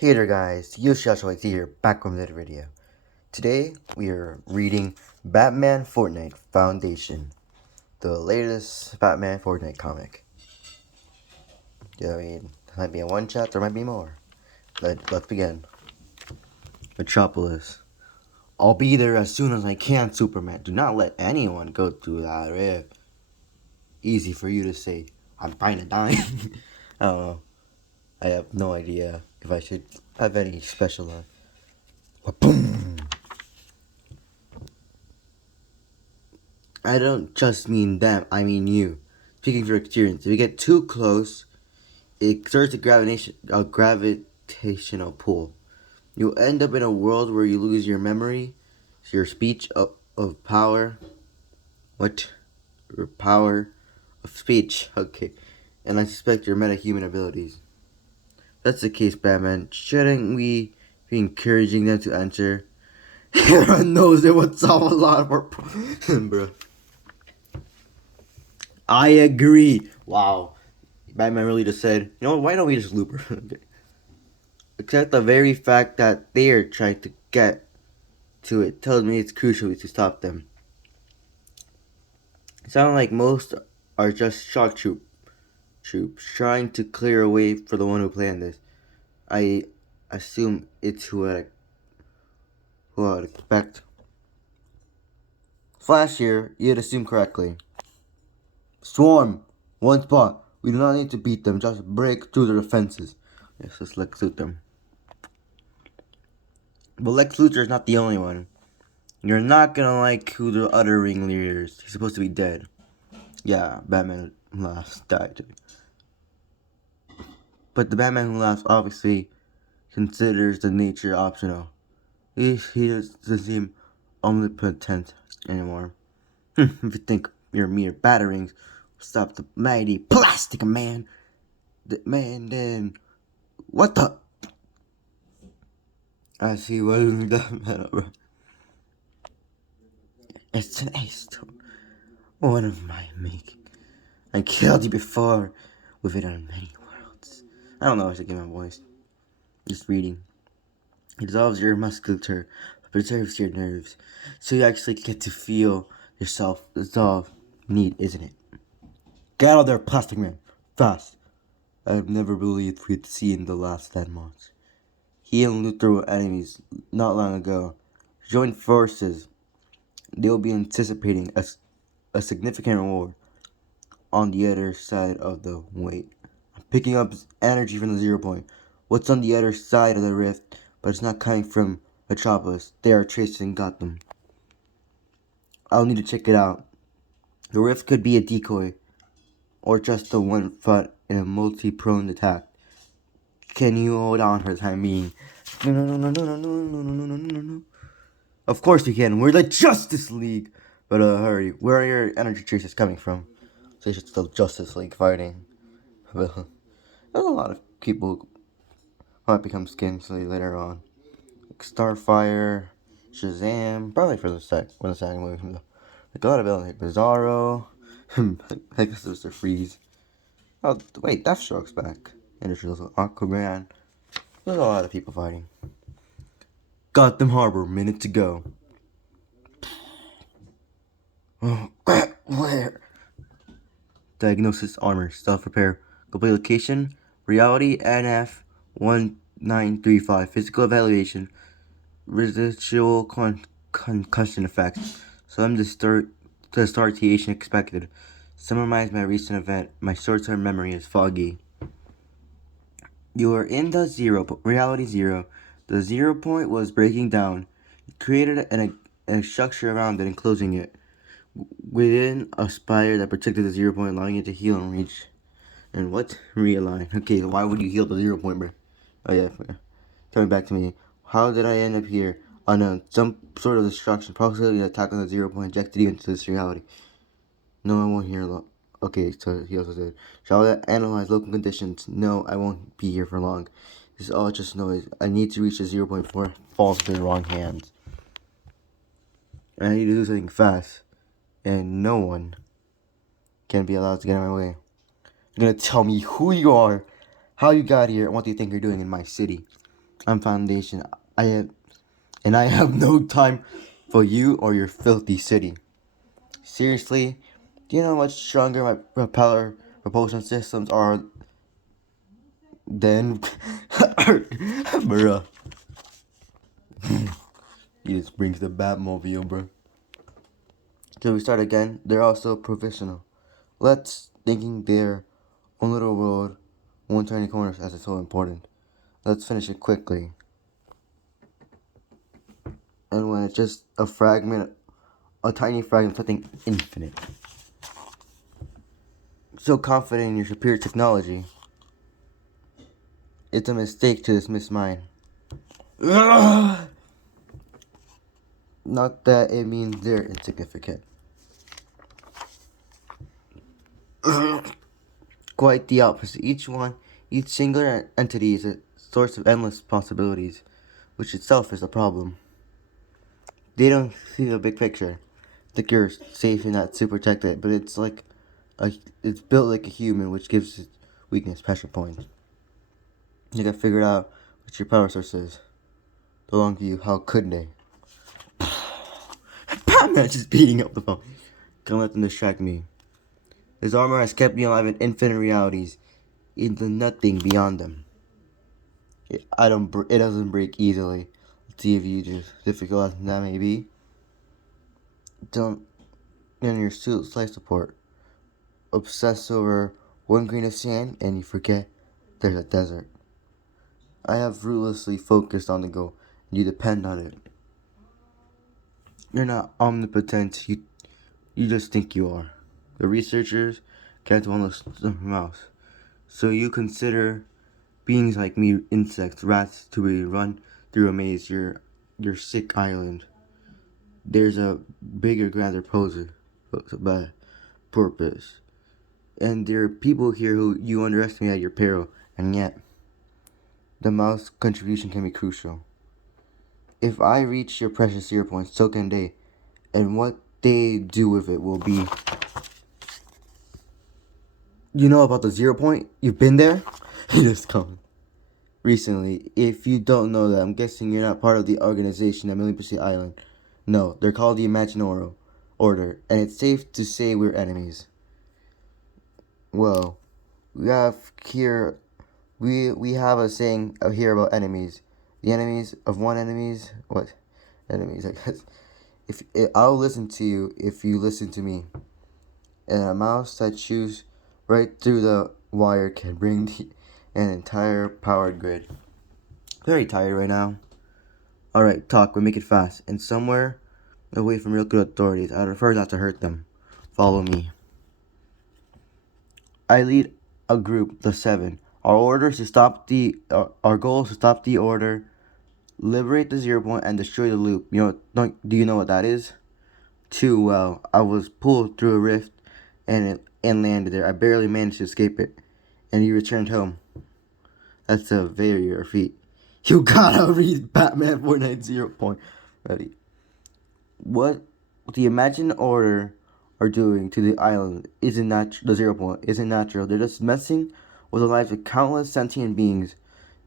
Hey there guys, Yoshi here, back with another video. Today, we are reading Batman Fortnite Foundation, the latest Batman Fortnite comic. Yeah, there might be a one shot, there might be more. Let's begin. Metropolis. I'll be there as soon as I can, Superman. Do not let anyone go through that rift. Easy for you to say. I'm fine to die. I don't know. I have no idea if I should have any special boom! I don't just mean them, I mean you. Speaking from experience, if you get too close, it exerts a gravitational pull. You'll end up in a world where you lose your memory, your speech of power. What? Your power of speech. Okay. And I suspect your metahuman abilities. That's the case, Batman. Shouldn't we be encouraging them to enter? Everyone knows it would solve a lot of our problems, bro. I agree. Wow. Batman really just said, you know what, why don't we just loop her? Except the very fact that they're trying to get to it tells me it's crucial to stop them. It sounds like most are just shock troops trying to clear a way for the one who planned this. I assume it's who I would expect. Flash here, you'd assume correctly. Swarm, one spot. We do not need to beat them, just break through their defenses. Yes, let's Lex Luthor. But Lex Luthor is not the only one. You're not gonna like who the other ringleader is. He's supposed to be dead. Yeah, Batman Who Laughs died. But the Batman Who Laughs obviously considers the nature optional. He doesn't seem omnipotent anymore. If you think your mere batterings will stop the mighty Plastic Man, then what the? I see what is that matter, bro. It's an ace stone. One of my making. I killed you before with it on many worlds. I don't know if I should get my voice. Just reading. It dissolves your musculature, but preserves your nerves. So you actually get to feel yourself dissolve. Neat, isn't it? Get out of there, Plastic Man. Fast. I've never believed we'd seen the last landmarks. He and Luthor were enemies not long ago. Joined forces. They'll be anticipating a significant war on the other side of the wait. I'm picking up energy from the 0 point. What's on the other side of the rift? But it's not coming from Metropolis. They are tracing Gotham. I'll need to check it out. The rift could be a decoy, or just the one fought in a multi-prone attack. Can you hold on for the time being? No. Of course we can. We're the Justice League. But hurry. Where are your energy traces coming from? So it's the Justice League fighting. Well, there's a lot of people who might become Skinsley later on. Like Starfire, Shazam, probably for the second movie from like a lot of villains like Bizarro. I guess there's the Freeze. Oh wait, Deathstroke's back. And there's also Aquaman. There's a lot of people fighting. Gotham Harbor, minute to go. Oh, where? Diagnosis armor, self-repair. Complete location, reality NF 1935. Physical evaluation, residual concussion effects. Some distortion expected. Summarize my recent event. My short-term memory is foggy. You are in the reality 0. The 0 point was breaking down. You created a structure around it, enclosing it within a spire that protected the 0 point, allowing it to heal and reach. And what? Realign. Okay, why would you heal the 0 point, bro? Oh yeah. Coming back to me. How did I end up here? Unknown. Some sort of destruction. Possibly an attack on the 0 point injected you into this reality. No, I won't hear a lot. Okay, so he also said, shall I analyze local conditions? No, I won't be here for long. This is all just noise. I need to reach the 0 point before it falls into the wrong hands. And I need to do something fast. And no one can be allowed to get in my way. You're gonna tell me who you are, how you got here, and what do you think you're doing in my city. Foundation. I have no time for you or your filthy city. Seriously, do you know how much stronger my propulsion systems are than bruh? He just brings the Batmobile, bro. Till we start again, they're also professional. Let's thinking their own little world, one tiny corner as it's so important. Let's finish it quickly. And when it's just a fragment, a tiny fragment of something infinite. So confident in your superior technology, it's a mistake to dismiss mine. Not that it means they're insignificant. Quite the opposite. Each singular entity is a source of endless possibilities, which itself is a problem. They don't see the big picture. Think you're safe and not super protected, but it's built like a human, which gives its weakness pressure points. You gotta figure out what your power source is. Belong to you, how could they? Batman just beating up the phone. Don't let them distract me. His armor has kept me alive in infinite realities, into nothing beyond them. It doesn't break easily. Let's see if you just difficult as that may be. Don't in your suit life support. Obsess over one grain of sand and you forget there's a desert. I have ruthlessly focused on the goal, and you depend on it. You're not omnipotent, you just think you are. The researchers can't want the mouse. So you consider beings like me insects, rats to be run through a maze, your sick island. There's a bigger, grander purpose. And there are people here who you underestimate at your peril, and yet the mouse contribution can be crucial. If I reach your precious 0 points token day, and what they do with it will be. You know about the 0 point? You've been there? He just come. Recently, if you don't know that, I'm guessing you're not part of the organization at Million% Island. No, they're called the Imaginoro Order, and it's safe to say we're enemies. Well, we have here, we have a saying here about enemies. The enemies of one enemies, what? Enemies, I guess. I'll listen to you if you listen to me. And a mouse that chews right through the wire can bring an entire powered grid. Very tired right now. Alright, talk, but make it fast. And somewhere away from real good authorities. I prefer not to hurt them. Follow me. I lead a group, the 7. Our order is to stop our goal is to stop the order, liberate the 0 point, and destroy the loop. Do you know what that is? Too well. I was pulled through a rift and landed there. I barely managed to escape it, and you returned home. That's a very rare feat. You gotta read Batman Fortnite 0 point. Ready? What the Imagined Order are doing to the island isn't the 0 point isn't natural. They're just messing with the lives of countless sentient beings.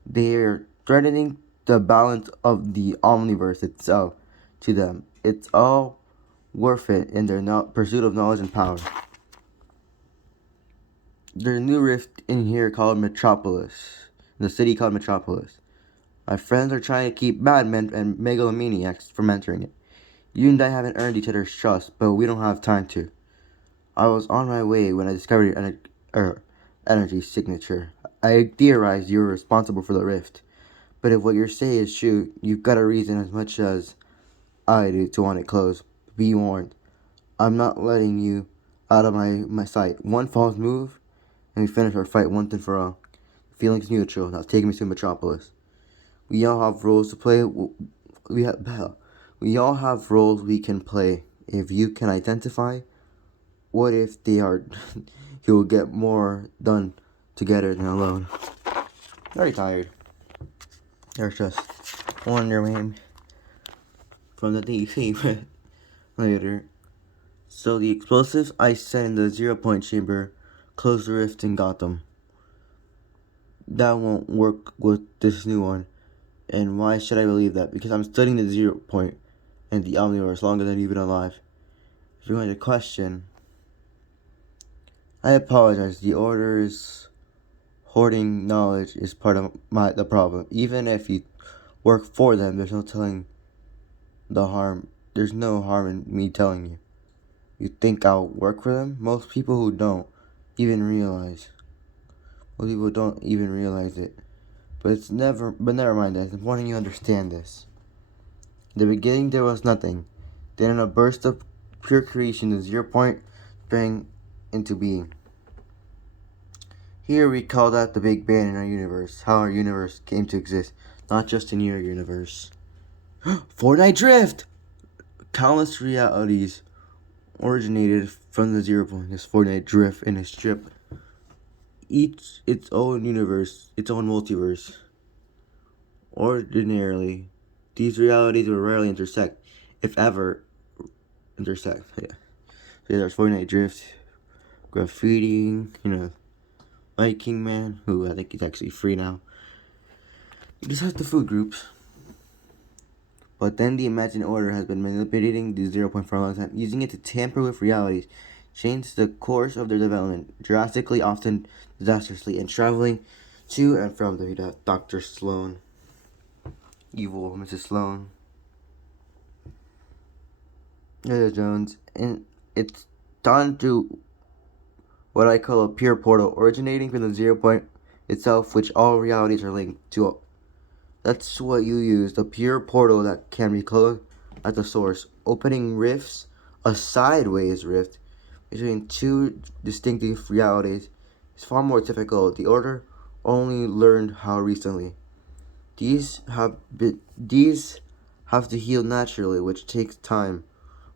They're threatening the balance of the omniverse itself to them. It's all worth it in their pursuit of knowledge and power. There's a new rift in here called Metropolis. In the city called Metropolis. My friends are trying to keep madmen and megalomaniacs from entering it. You and I haven't earned each other's trust, but we don't have time to. I was on my way when I discovered your energy signature. I theorized you were responsible for the rift. But if what you're saying is true, you've got a reason as much as I do to want it closed. Be warned. I'm not letting you out of my sight. One false move, and we finish our fight once and for all. Feelings neutral. Now take me to Metropolis. We all have roles to play. We all have roles we can play. If you can identify, what if they are, you will get more done together than alone. Very tired. There's just Wonder Man from the DC later. So the explosives I set in the 0 point chamber closed the rift in Gotham. That won't work with this new one. And why should I believe that? Because I'm studying the 0 point and the omniverse longer than you've been alive. If you're going to question, I apologize. The Order's hoarding knowledge is part of the problem. Even if you work for them, there's no telling the harm. There's no harm in me telling you. You think I'll work for them? Most people who don't even realize. Most people don't even realize it. But never mind that. It's important you understand this. In the beginning there was nothing. Then in a burst of pure creation, the 0 point sprang into being. Here we call that the Big Bang in our universe, how our universe came to exist, not just in your universe. Fortnite Drift! Countless realities originated from the 0 point, this Fortnite Drift in a strip. Each its own universe, its own multiverse. Ordinarily, these realities will rarely intersect, if ever intersect. Yeah. So there's Fortnite Drift, graffiti, Viking Man, who I think he's actually free now. He just has the food groups. But then the imagined order has been manipulating the 0 point for a long time, using it to tamper with realities, change the course of their development drastically, often disastrously, and traveling to and from the Dr. Sloan, evil Mrs. Sloan, Jones, and it's done through what I call a pure portal, originating from the 0 point itself, which all realities are linked to. That's what you use, the pure portal that can be closed at the source, opening rifts, a sideways rift, between two distinctive realities is far more difficult. The Order only learned how recently. These have to heal naturally, which takes time,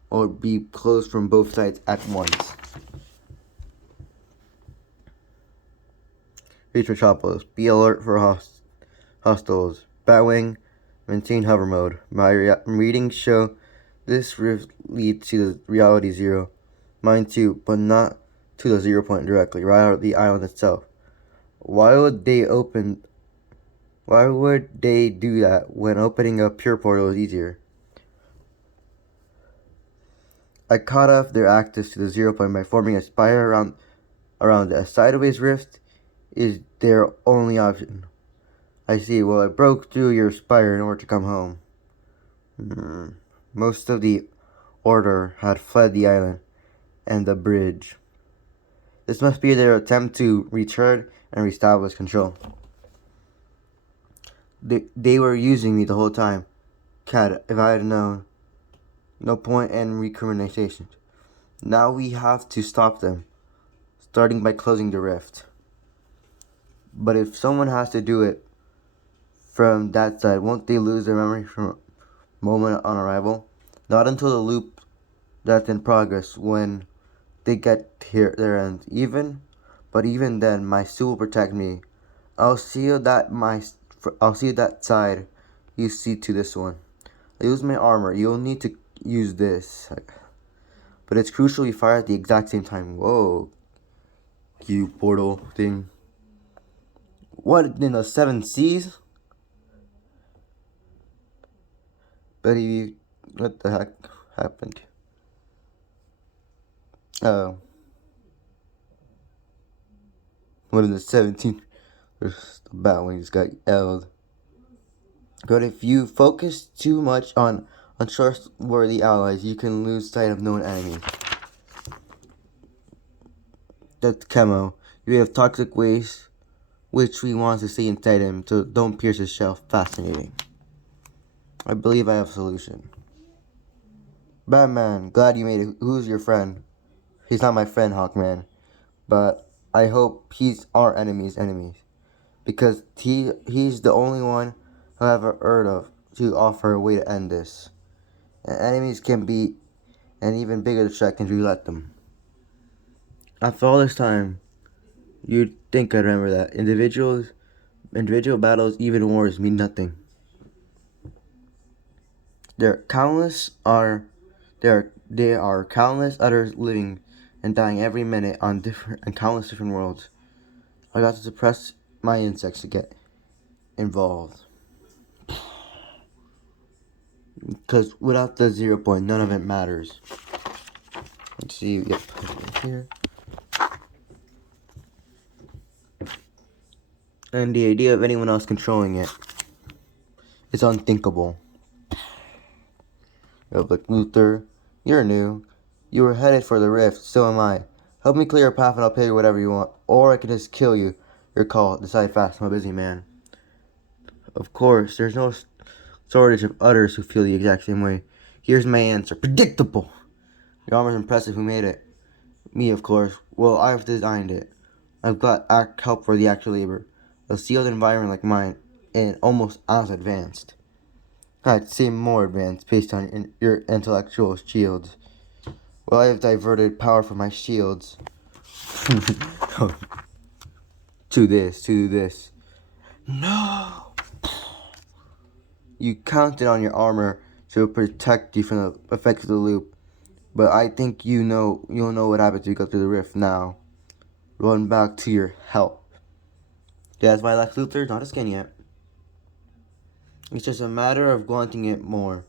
or be closed from both sides at once. Reach Metropolis. Be alert for hostiles. Batwing. Maintain hover mode. My readings show this rift leads to the reality 0. Mine too, but not to the 0 point directly, right out the island itself. Why would they do that when opening a pure portal is easier? I cut off their access to the 0 point by forming a spire around it. A sideways rift is their only option. I see. Well, I broke through your spire in order to come home. Most of the Order had fled the island and the bridge. This must be their attempt to return and reestablish control. They were using me the whole time. Cat, if I had known. No point in recrimination. Now we have to stop them, starting by closing the rift. But if someone has to do it from that side, won't they lose their memory from moment on arrival? Not until the loop that's in progress when they get here their end. But even then, my suit will protect me. I'll seal that side. You see to this one. I use my armor. You'll need to use this. But it's crucial we fire at the exact same time. Whoa. You portal thing. What in the 7 seas? Betty, what the heck happened? Oh. What in the 17? There's the Batwing just got L'd. But if you focus too much on untrustworthy allies, you can lose sight of known enemies. That's Chemo. You have toxic waste, which we want to stay inside him, so don't pierce his shell. Fascinating. I believe I have a solution. Batman, glad you made it. Who's your friend? He's not my friend, Hawkman. But I hope he's our enemy's enemies. Because he's the only one I've ever heard of to offer a way to end this. And enemies can be an even bigger distraction if you let them. After all this time, you'd think I'd remember that. Individual battles, even wars, mean nothing. There are countless others living and dying every minute on countless different worlds. I got to suppress my insects to get involved. Because without the 0 point, none of it matters. Let's see, yep, right here. And the idea of anyone else controlling it is unthinkable. Like Luther, you're new. You were headed for the rift, so am I. Help me clear a path and I'll pay you whatever you want. Or I can just kill you. Your call. Decide fast, I'm a busy man. Of course, there's no shortage of others who feel the exact same way. Here's my answer. Predictable! Your armor's impressive. Who made it? Me, of course. Well, I've designed it. I've got help for the actual labor. A sealed environment like mine, and almost as advanced. I'd say more advanced based on your intellectual shields. Well, I have diverted power from my shields to this. No! You counted on your armor to protect you from the effects of the loop. But I think you'll know what happens if you go through the rift now. Run back to your help. Yeah, that's why Lex Luthor's not a skin yet. It's just a matter of wanting it more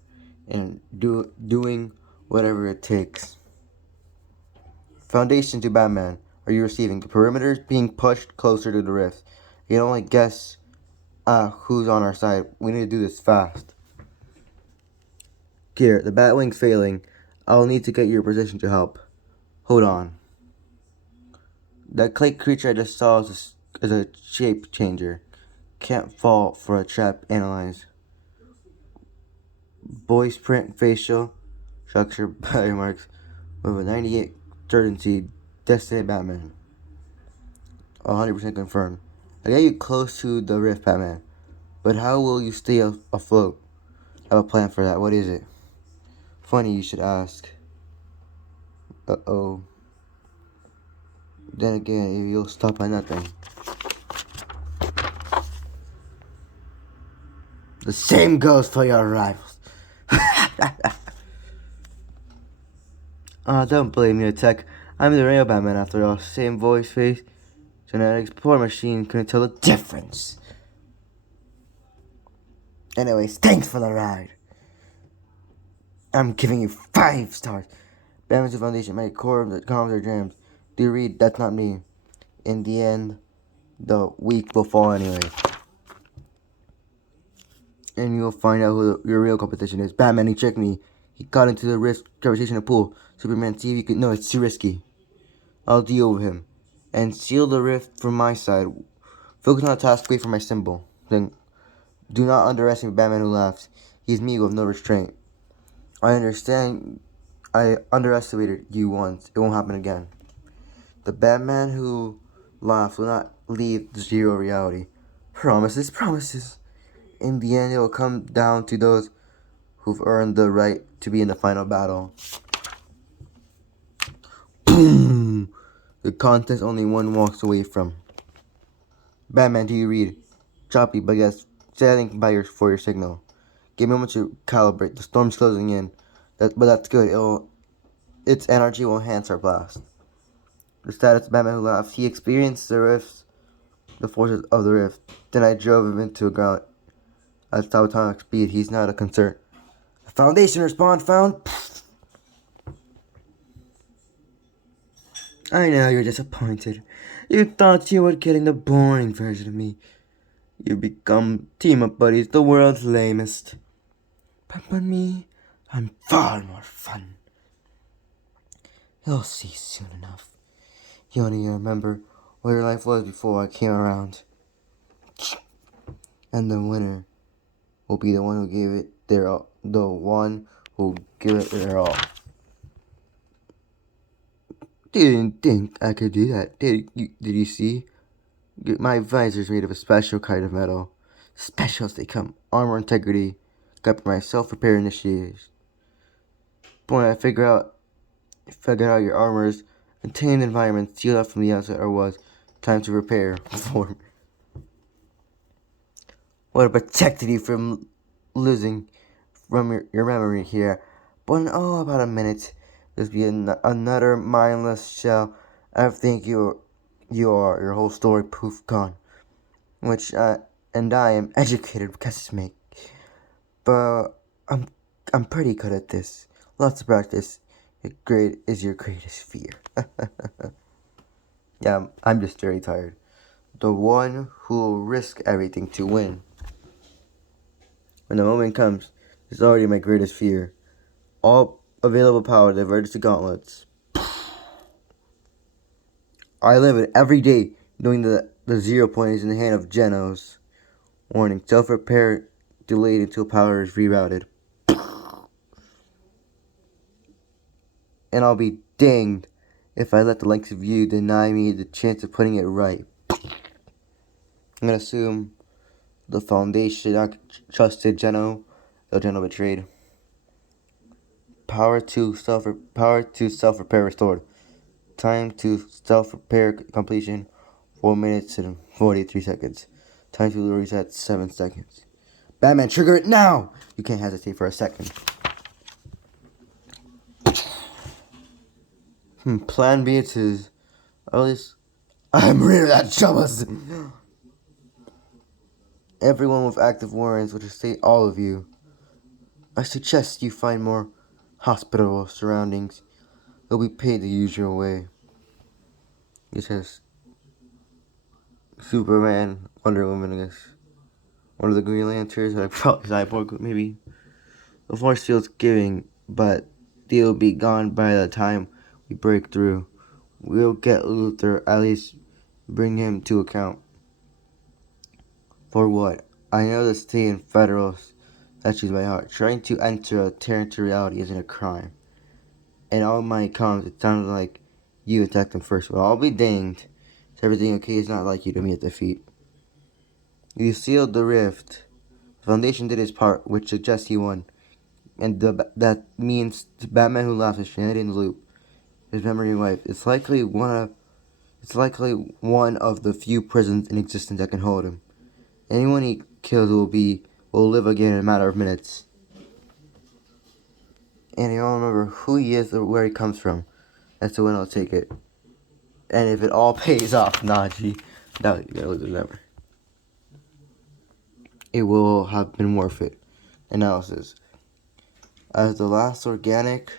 and doing whatever it takes. Foundation to Batman. Are you receiving? The perimeter is being pushed closer to the rift. You can only guess who's on our side. We need to do this fast. Here, the Batwing's failing. I'll need to get your position to help. Hold on. That clay creature I just saw is a shape changer. Can't fall for a trap. Analyze. Voice print facial structure body marks with a 98 certainty. Destiny Batman. 100% confirmed. I get you close to the rift, Batman. But how will you stay afloat? I have a plan for that. What is it? Funny you should ask. Uh-oh. Then again, you'll stop at nothing. The same goes for your rivals. Don't blame me, Tech. I'm the real Batman after all. Same voice, face, genetics. Poor machine couldn't tell the difference. Anyways, thanks for the ride. I'm giving you 5 stars. Batman's Foundation, my core of the columns are jams. Do you read? That's not me. In the end, the weak will fall anyway. And you'll find out who your real competition is. Batman, he tricked me. He got into the risk gravitational pool. Superman, see if you can. No, it's too risky. I'll deal with him. And seal the rift from my side. Focus on the task, wait for my symbol. Then, do not underestimate Batman who laughs. He's me with no restraint. I understand I underestimated you once. It won't happen again. The Batman who laughs will not leave the zero reality. Promises, promises. In the end, it will come down to those who've earned the right to be in the final battle. Boom! The contest only one walks away from. Batman, do you read? Choppy, but yes, standing by for your signal. Give me a moment to calibrate. The storm's closing in. But that's good. Its energy will enhance our blast. The status of Batman who laughs. He experienced the forces of the rift. Then I drove him into the ground at subatomic speed. He's not a concern. The Foundation respawn found. I know you're disappointed. You thought you were getting the boring version of me. You become team-up buddies, the world's lamest. But me, I'm far more fun. You'll see soon enough. You only remember what your life was before I came around. And the winner will be the one who gave it their all. The one who gave it their all. Didn't think I could do that. Did you see? My visor's made of a special kind of metal. Special as they come. Armor integrity. Got my self-repair initiatives. But when I figured out your armor's contained environment sealed up from the outside or was time to repair form. Would have protected you from losing from your memory here. But in about a minute, there'll be another mindless shell. I think you are your whole story poof gone. Which and I am educated because it's me. But I'm I'm pretty good at this. Lots of practice. Great is your greatest fear. Yeah, I'm just very tired. The one who will risk everything to win. When the moment comes, it's already my greatest fear. All available power diverted to gauntlets. I live it every day, knowing that the 0 point is in the hand of Genos. Warning, self-repair delayed until power is rerouted. And I'll be danged if I let the likes of you deny me the chance of putting it right. I'm gonna assume the Foundation not trusted Geno, though Geno betrayed. Power to self-repair restored. Time to self-repair completion 4 minutes and 43 seconds. Time to reset 7 seconds. Batman, trigger it now! You can't hesitate for a second. Plan B is at least I'm rid of that troubles. Everyone with active warrants, which state all of you. I suggest you find more hospitable surroundings. They'll be paid the usual way. It says Superman, Wonder Woman, I guess. One of the Green Lanterns, like probably Cyborg, maybe. The force field's giving, but they'll be gone by the time we break through. We'll get Luthor, at least bring him to account. For what? I know the state and federals touches my heart. Trying to enter a territory reality isn't a crime. And all my comms, it sounded like you attacked them first. Well, I'll be danged. Is everything okay? It's not like you to meet defeat. You sealed the rift. The Foundation did its part, which suggests he won. And that means the Batman who laughs is Shenanigans in the loop. His memory wiped. It's likely one of the few prisons in existence that can hold him. Anyone he kills will live again in a matter of minutes. And you all remember who he is or where he comes from. That's the one I'll take it. And if it all pays off, Najee, now you're gonna lose the number. It will have been worth it. Analysis. As the last organic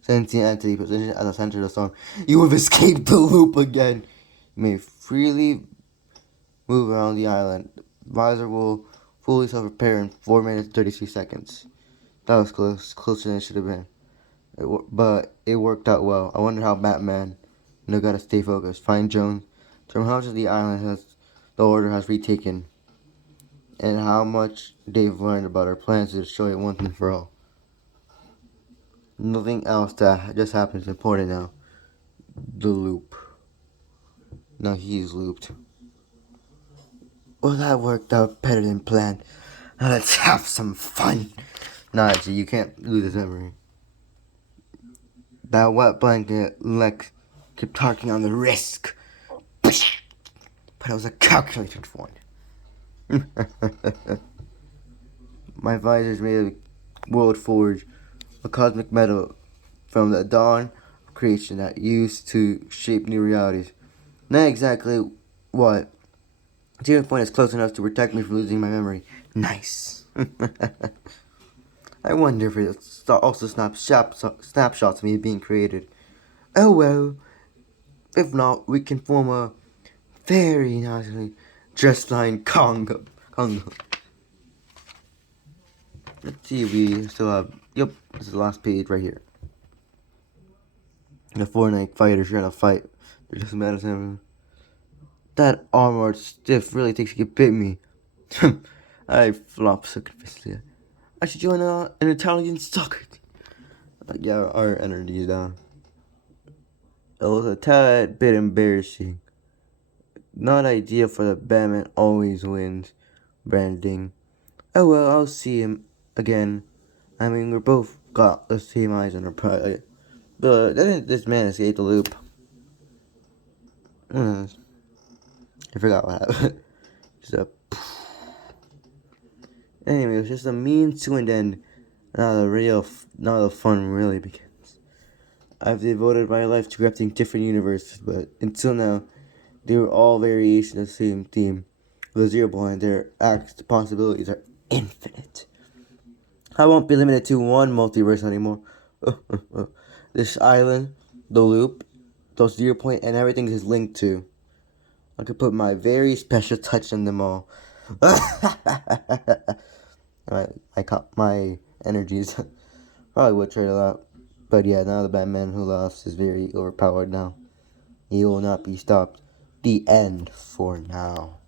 sentient entity positioned at the center of the storm, you have escaped the loop again. You may freely move around the island. The visor will fully self-repair in 4 minutes and 33 seconds. That was closer than it should have been. But it worked out well. I wonder how Batman, gotta stay focused. Find Jones. From how much of the island the Order has retaken, and how much they've learned about our plans to destroy it once and for all. Nothing else that just happened is important now. The loop. Now he's looped. Well, that worked out better than planned. Now let's have some fun. Najee, you can't lose this memory. That wet blanket Lex kept talking on the risk. But it was a calculated one. My visor's made of world forge, a cosmic metal from the dawn of creation that used to shape new realities. Not exactly what. 0 point is close enough to protect me from losing my memory. Nice. I wonder if it also snapshots of me being created. Oh well. If not, we can form a very nicely dressed line Congo. Let's see, we still have. Yep, this is the last page right here. The Fortnite fighters trying to fight. They're just mad as hell. That armored stiff really thinks he can beat me. I flop so convincingly. I should join an Italian soccer team. Yeah, our energy is down. It was a tad bit embarrassing. Not ideal for the Batman always wins branding. Oh well, I'll see him again. I mean, we're both got the same eyes on our pride. But didn't this man escape the loop? I forgot what happened. Anyway, it was just a means to an end. Now the fun really begins. I've devoted my life to crafting different universes, but until now, they were all variations of the same theme. With a 0 point, their acts, the possibilities are infinite. I won't be limited to one multiverse anymore. This island, the loop, those 0 point, and everything is linked to. I could put my very special touch on them all. my energies. Probably would trade a lot. But yeah, now the Batman who laughs is very overpowered now. He will not be stopped. The end for now.